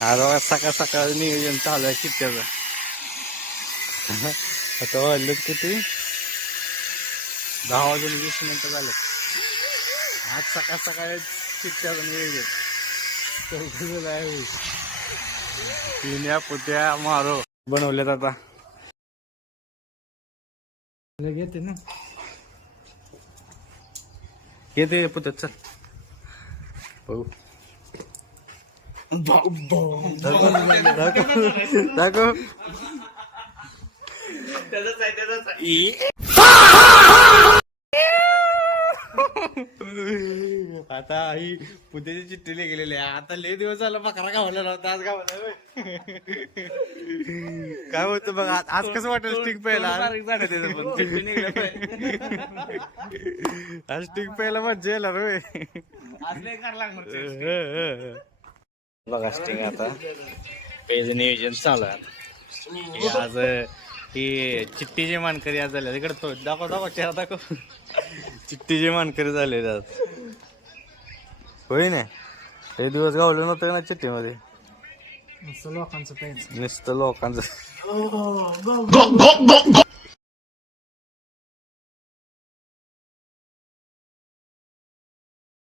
आता सकाळ सकाळ नियोजन चालू आहे चिठ्ठ्याचं. आता वाजलं किती 10 वाजून 20 मिनिटं झालं. आज सकाळ सकाळ चिठ्ठ्याचं नियोजन पिण्या पुत्या मारो बनवलेत आता. घेते ना येते पुत्या चल भाऊ दाखव आता ही पुत्याची चिठ्ठीला गेलेली आहे. आता लय दिवस झाला बकरा गावला नव्हता, आज गावला. काय होतं बघ आज कसं वाटेल स्टिंग प्यायला. आज स्टिंग प्यायला मजा येणार होय. बघा स्टिंग आता पेज नियोजन चालू आहे. आज ही चिठ्ठीचे मानकरी आज झाले. इकडे तो दाखव चेहरा दाखव. चिठ्ठीचे मानकरी झाले आज होय ना. हे दिवस गावलं नव्हतं ना चिठ्ठीमध्ये. नुसतं लोकांचं